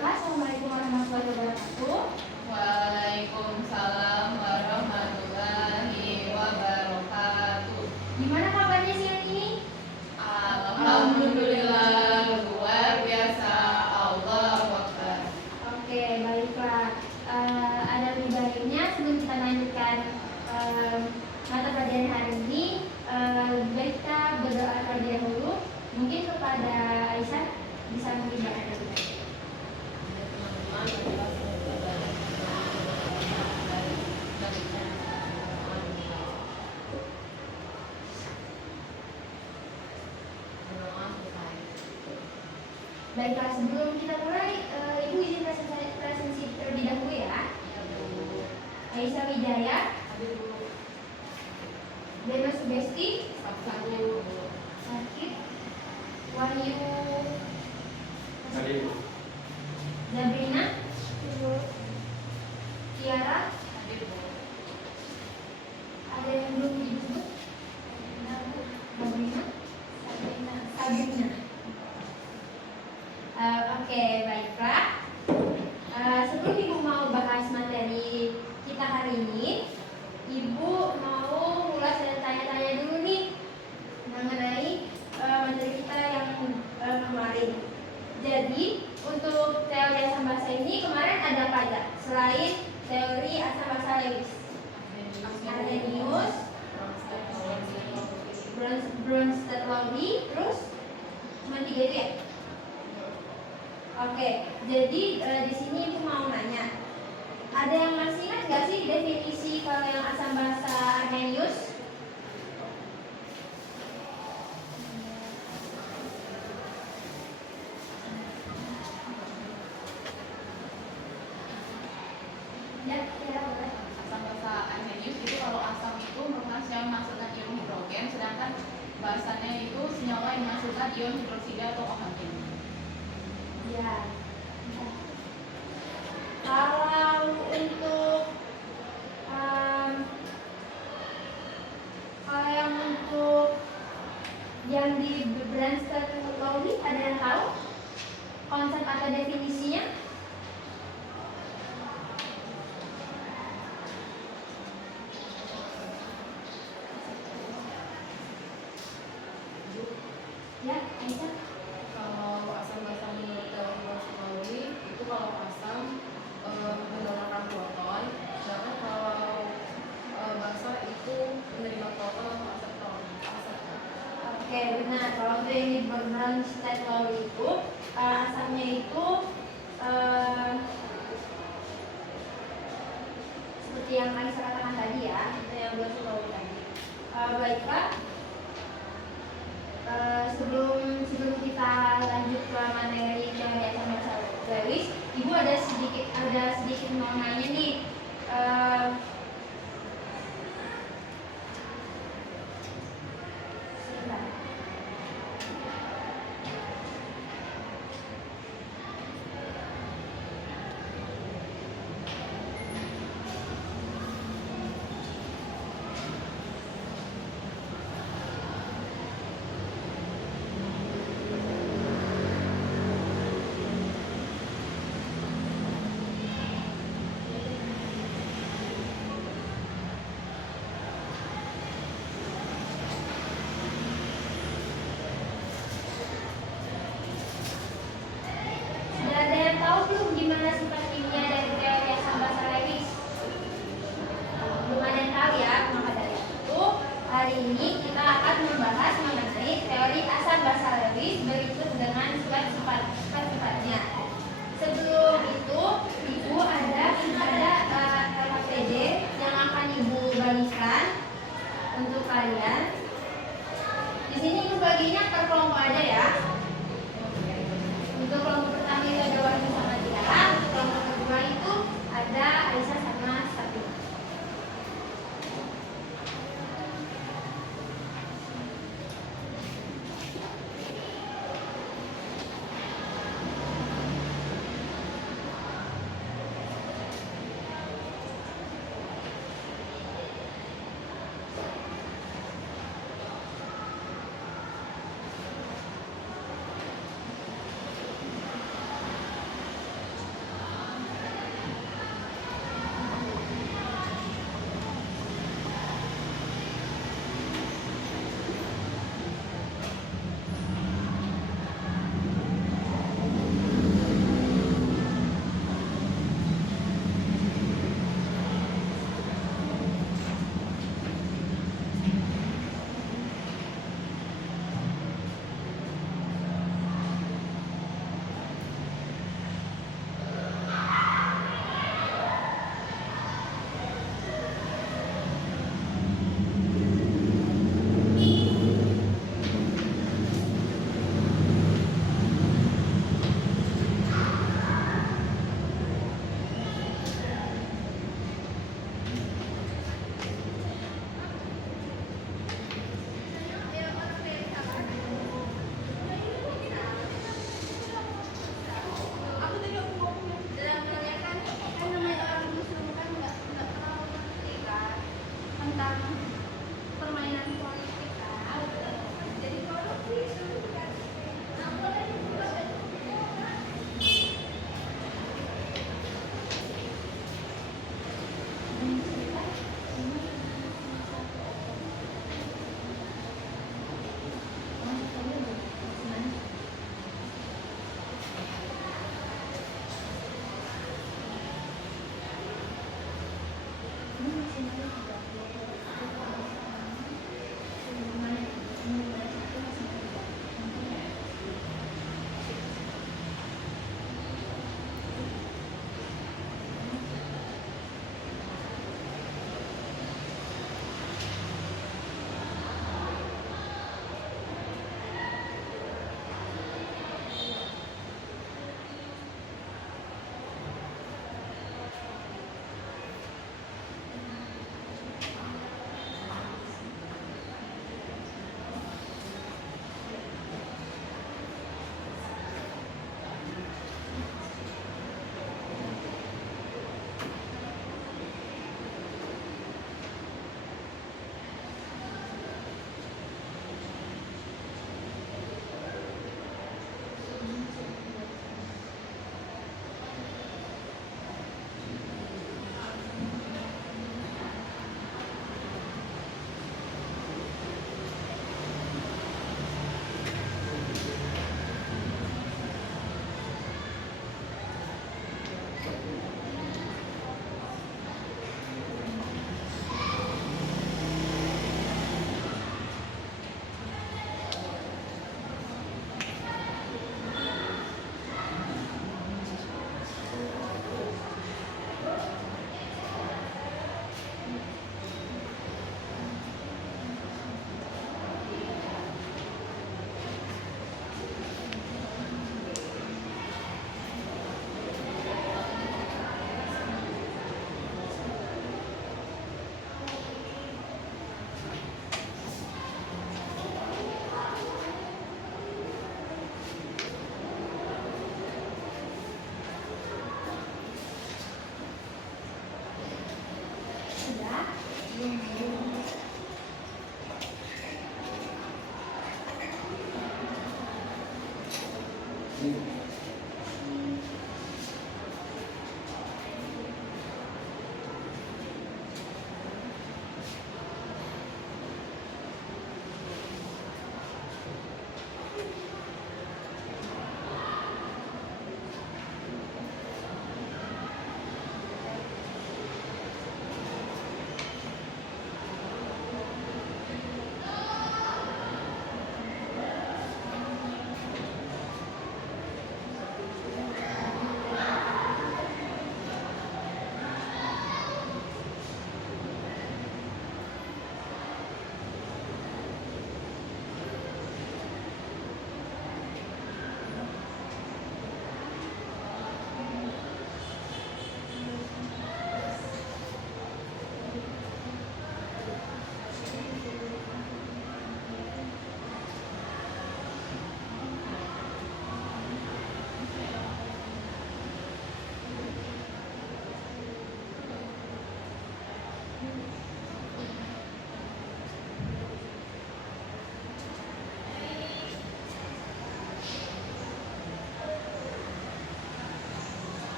Baiklah, assalamualaikum warahmatullahi wabarakatuh. Waalaikumsalam warahmatullahi wabarakatuh. Gimana kabarnya siang ini? Alhamdulillah, luar biasa. Allahu Akbar. Oke, baiklah. Ada lebih baiknya sebelum kita lanjutkan mata pelajaran hari ini, lebih baik kita berdoa terlebih dahulu. Mungkin kepada Aisyah bisa mengibadah terlebih dahulu. Baiklah, sebelum kita mulai, Ibu izin presentasi terlebih dahulu ya. Aisyah Wijaya, Demas Besti, Sakit, Wahyu Zabrina, Tiara, ada yang belum disebut? Sabrina, Sabrina. Oke, baiklah. Sebelum Ibu mau bahas materi kita hari ini, Ibu mau ulas dan tanya-tanya dulu nih mengenai materi kita yang kemarin. Jadi, untuk teori asam basa ini kemarin ada apa aja? Selain teori asam basa Lewis, Arrhenius, Bronsted-Lowry, terus cuma 3 itu ya? Oke, jadi di sini aku mau nanya, ada yang masih ingat nggak sih definisi kalau yang asam basa Arrhenius? Ya, kira boleh. Asam basa Arrhenius itu kalau asam itu merupakan senyawa yang menghasilkan ion hidrogen, sedangkan basanya itu senyawa yang menghasilkan ion hidroksida atau OH. Ya. Kalau untuk yang di Bronsted-Lowry ada yang tahu konsep atau definisinya? Ya, Aisyah. Kalau asam basa menurut teori Bronsted-Lowry itu kalau asam mendonorkan proton, sedangkan kalau basa itu menerima proton atau aseton. Oke, benar. Kalau untuk yang di Bronsted-Lowry itu asamnya itu seperti yang Aisyah katakan tadi ya, itu yang Bronsted-Lowry tadi. Baiklah. Sebelum kita lanjut ke materi teori asam basa Lewis, Ibu ada sedikit mau nanya nih. Sebentar. Sudah ada yang tahu belum gimana sifat kimia dari teori asam basa Lewis? Belum ada yang tahu ya, maka dari itu hari ini kita akan membahas mengenai teori asam basa Lewis berikut dengan sifat-sifatnya. Sebelum itu, Ibu ada LHPD yang akan Ibu bagikan untuk kalian. Di sini Ibu baginya per kelompok aja ya. Untuk kelompok pertama itu ada Wahyu sama Tiara, untuk kelompok kedua itu ada Aisyah sama Sabrina.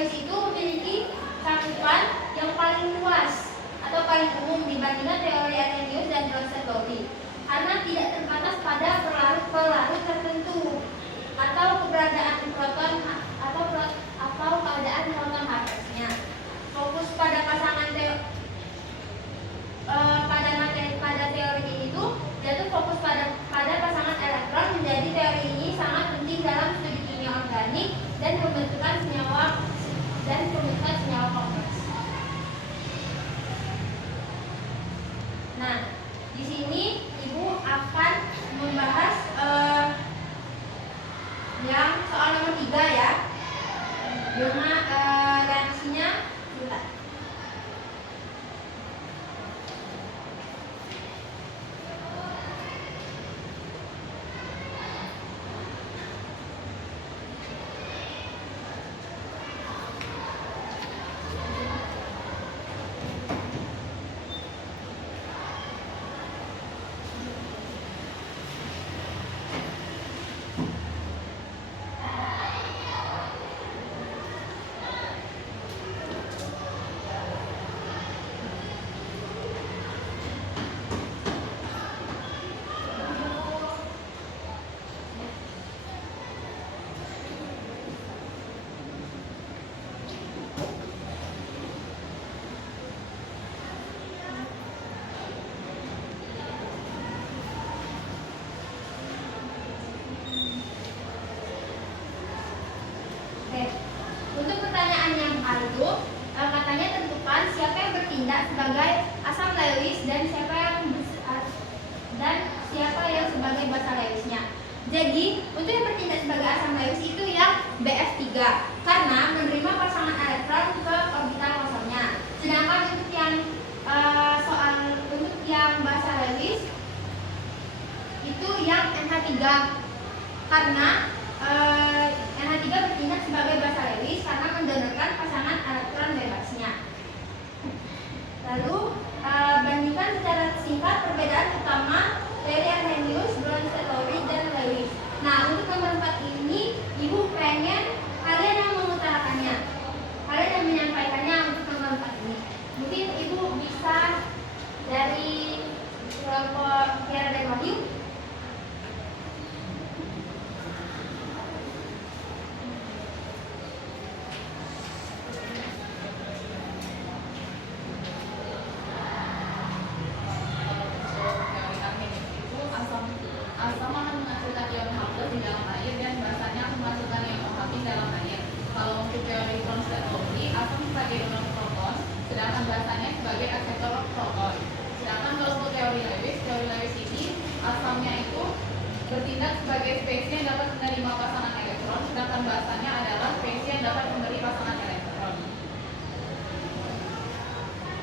Lewis itu memiliki cakupan yang paling luas atau paling umum dibandingkan teori Arrhenius dan Bronsted-Lowry karena tidak terbatas pada pelarut tertentu atau keberadaan proton atau keadaan proton Hartree-nya. Fokus pada pasangan pada teori ini itu jatuh fokus pada pasangan elektron menjadi teori ini sangat penting dalam studi kimia organik dan pembentukan senyawa kompleks. Nah, di sini Ibu akan membahas yang soal nomor 3 ya. Dengan reaksinya sebentar. Untuk pertanyaan yang itu, katanya tentukan siapa yang bertindak sebagai asam Lewis dan siapa yang sebagai basa Lewisnya. Jadi, untuk yang bertindak sebagai asam Lewis itu yang BF3 karena menerima pasangan elektron ke orbital kosongnya. Sedangkan untuk yang basa Lewis itu yang NH3 karena NH3 bertindak sebagai basa Lewis karena mendonorkan pasangan elektron bebasnya. Lalu bandingkan secara singkat perbedaan utama teori Arrhenius, Bronsted-Lowry, dan Lewis. Nah, untuk nomor 4 ini Ibu pengen kalian yang mengutarakannya, kalian yang menyampaikannya untuk nomor 4 ini. Mungkin Ibu bisa dari kelompok Tiara dan Wahyu. Asam akan menghasilkan ion H+ di dalam air dan basanya akan menghasilkan ion OH di dalam air. Kalau untuk teori Bronsted-Lowry, asam sebagai donor proton, sedangkan basanya sebagai akseptor proton. Sedangkan kalau untuk teori Lewis ini asamnya itu bertindak sebagai spesies yang dapat menerima pasangan elektron, sedangkan basanya adalah spesies yang dapat memberi pasangan elektron.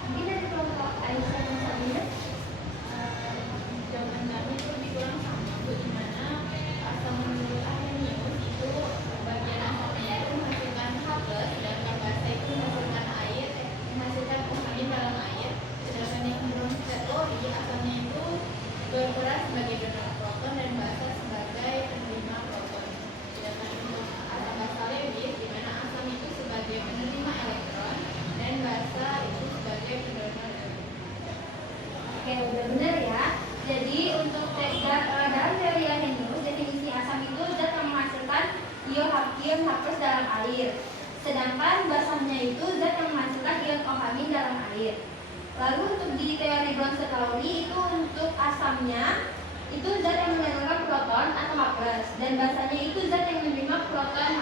Mungkin dari kelompok Aisyah dan Sabina. Jawaban kami itu lebih kurang sama, Bu, di mana asam menurut Arrhenius itu bagian asamnya itu menghasilkan H+, sedangkan basa itu menghasilkan OH dalam air. Sedangkan yang Bronsted-Lowry asamnya itu berperan sebagai donor proton dan basa sebagai penerima proton. Sedangkan untuk asam basa Lewis, di mana asam itu sebagai penerima elektron dan basa itu sebagai pendonor elektron. Oke, udah benar ya. Jadi untuk dalam teori Arrhenius, definisi asam itu zat yang menghasilkan ion H+ dalam air. Sedangkan basanya itu zat yang menghasilkan ion OH- dalam air. Lalu untuk di teori Bronsted-Lowry itu untuk asamnya itu zat yang mendonorkan proton atau H+, dan basanya itu zat yang menerima proton H+.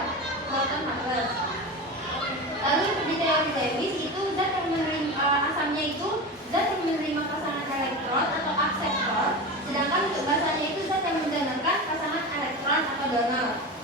Lalu untuk di teori Lewis itu zat yang menerima asamnya itu zat yang menerima pasangan elektron atau akseptor, sedangkan untuk basanya itu zat yang mendonorkan pasangan elektron atau donor.